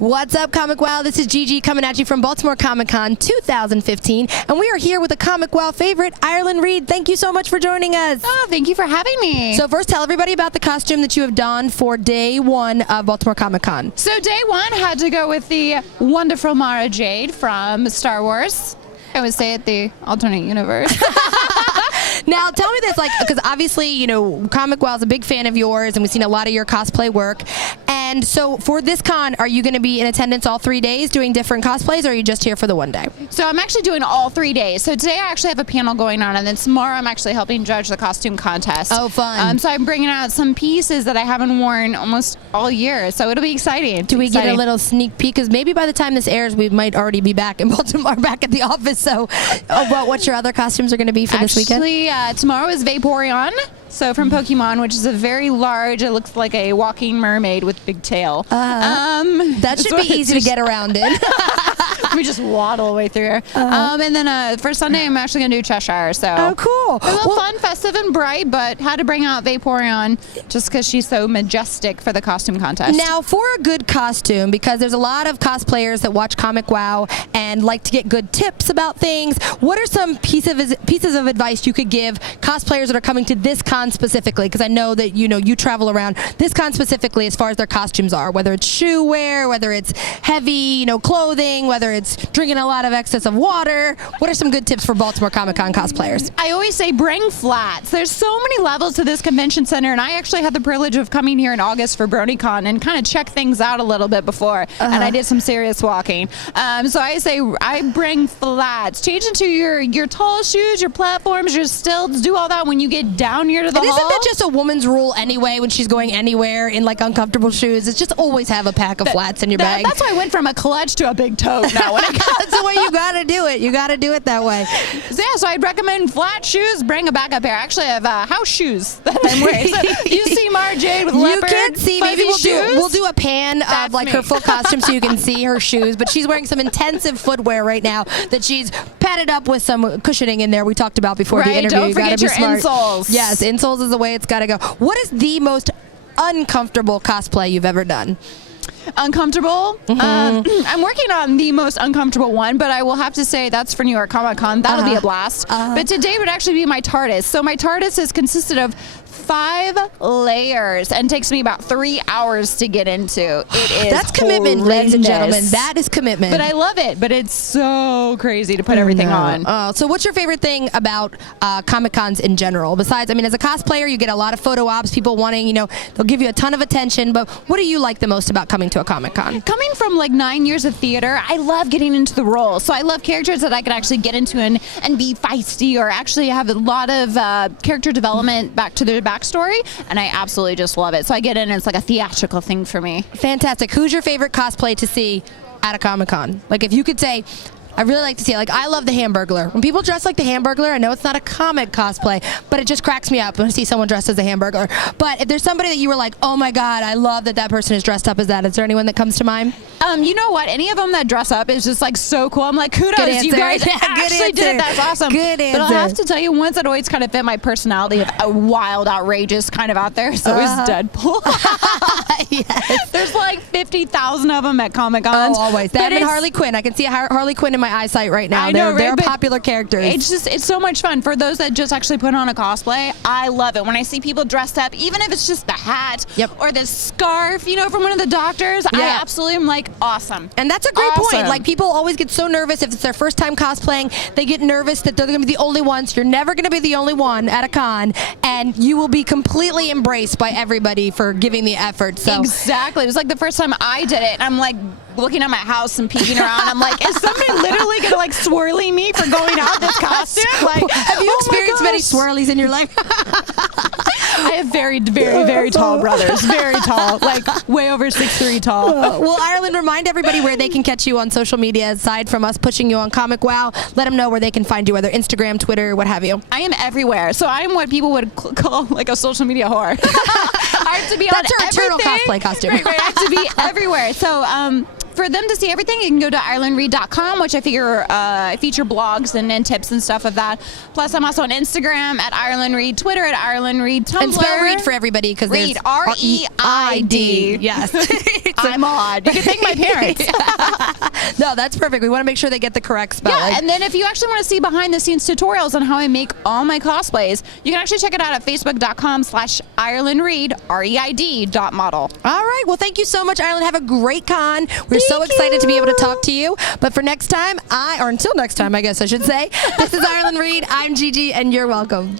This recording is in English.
What's up, ComicWow? This is Gigi coming at you from Baltimore Comic Con 2015, and we are here with a ComicWow favorite, Ireland Reid. Thank you so much for joining us. Oh, thank you for having me. So first, tell everybody about the costume that you have donned for day one of Baltimore Comic Con. So day one had to go with the wonderful Mara Jade from Star Wars. I would say it the alternate universe. Now, tell me this, because obviously, you know, ComicWow is a big fan of yours, and we've seen a lot of your cosplay work. And so, for this con, are you going to be in attendance all 3 days doing different cosplays, or are you just here for the one day? So I'm actually doing all 3 days. So today I actually have a panel going on, and then tomorrow I'm actually helping judge the costume contest. Oh, fun. So I'm bringing out some pieces that I haven't worn almost all year, so it'll be exciting. Do we get a little sneak peek? Because maybe by the time this airs, we might already be back in Baltimore, back at the office. So, what your other costumes are going to be for this weekend? Tomorrow is Vaporeon, so from Pokemon, which is a very large, it looks like a walking mermaid with big tail. That should be easy to get around in. Let me just waddle away through here. And then for Sunday, I'm actually going to do Cheshire. So oh, cool. A little fun, festive, and bright, but had to bring out Vaporeon just because she's so majestic for the costume contest. Now, for a good costume, because there's a lot of cosplayers that watch ComicWow and like to get good tips about things, what are some pieces of advice you could give cosplayers that are coming to this con specifically? Because I know that you travel around this con specifically as far as their costumes are, whether it's shoe wear, whether it's heavy, clothing, whether it's drinking a lot of excess of water. What are some good tips for Baltimore Comic Con cosplayers? I always say bring flats. There's so many levels to this convention center, and I actually had the privilege of coming here in August for BronyCon and kind of check things out a little bit before, and I did some serious walking. So I say I bring flats. Change into your tall shoes, your platforms, your stilts, do all that when you get down here to the hall. Isn't that just a woman's rule anyway when she's going anywhere in uncomfortable shoes? It's just always have a pack of flats in your bag. That's why I went from a clutch to a big toe now. That's the way you gotta do it. You gotta do it that way. So I'd recommend flat shoes. Bring a backup pair. Actually, I have house shoes that I'm wearing. So you see Mara Jade with leopard. You can't see. Maybe we'll do a pan of her full costume so you can see her shoes. But she's wearing some intensive footwear right now that she's padded up with some cushioning in there. We talked about before the interview. Don't forget your insoles. Yes, insoles is the way it's gotta go. What is the most uncomfortable cosplay you've ever done? Uncomfortable? I'm working on the most uncomfortable one, but I will have to say that's for New York Comic Con. That'll be a blast. But today would actually be my TARDIS. So my TARDIS is consisted of 5 layers and takes me about 3 hours to get into. It is That's commitment, ladies and gentlemen. That is commitment. But I love it. But it's so crazy to put everything on. So what's your favorite thing about Comic Cons in general? Besides, as a cosplayer, you get a lot of photo ops, people wanting, they'll give you a ton of attention. But what do you like the most about coming to a Comic Con? Coming from 9 years of theater, I love getting into the role. So I love characters that I can actually get into and be feisty, or actually have a lot of character development back to their backstory, and I absolutely just love it. So I get in, and it's like a theatrical thing for me. Fantastic. Who's your favorite cosplay to see at a Comic Con? If you could say, I really like to see it. I love the Hamburglar. When people dress like the Hamburglar, I know it's not a comic cosplay, but it just cracks me up when I see someone dressed as a Hamburglar. But if there's somebody that you were like, oh my God, I love that person is dressed up as that, is there anyone that comes to mind? You know what? Any of them that dress up is just so cool. I'm like, kudos, you guys actually did it. That's awesome. Good answer. But I'll have to tell you, ones that always kind of fit my personality of a wild, outrageous kind of out there. So is Deadpool. Yes. There's 50,000 of them at Comic Con. Oh, always. That and Harley Quinn. I can see Harley Quinn in my eyesight right now. I know, they're popular characters. It's so much fun. For those that just actually put on a cosplay, I love it. When I see people dressed up, even if it's just the hat or the scarf, from one of the doctors, I absolutely am awesome. And that's a great point. People always get so nervous if it's their first time cosplaying. They get nervous that they're going to be the only ones. You're never going to be the only one at a con, and you will be completely embraced by everybody for giving the effort. So exactly. It was the first time I did it, and I'm looking at my house and peeking around. I'm like, is somebody literally going to swirly me for going out this costume? Have you experienced many swirlies in your life? I have very, very, very tall brothers. Very tall. Way over 6'3" tall. Well, Ireland, remind everybody where they can catch you on social media aside from us pushing you on ComicWow. Let them know where they can find you, whether Instagram, Twitter, what have you. I am everywhere. So I'm what people would call a social media whore. I have to be That's on her eternal everything. cosplay costume. Right, I have to be everywhere. So for them to see everything, you can go to IrelandReid.com, which I feature blogs and tips and stuff of that. Plus, I'm also on Instagram at Ireland Reid, Twitter at Ireland Reid, Tumblr. And spell Reid for everybody because Reid, R-E-I-D. Yes. I'm odd. You can thank my parents. No, that's perfect. We want to make sure they get the correct spelling. Yeah, and then if you actually want to see behind the scenes tutorials on how I make all my cosplays, you can actually check it out at facebook.com/IrelandReid, REID.model. All right. Well, thank you so much, Ireland. Have a great con. We're so excited to be able to talk to you. But for next time, or until next time, I guess I should say, this is Ireland Reid. I'm Gigi, and you're welcome.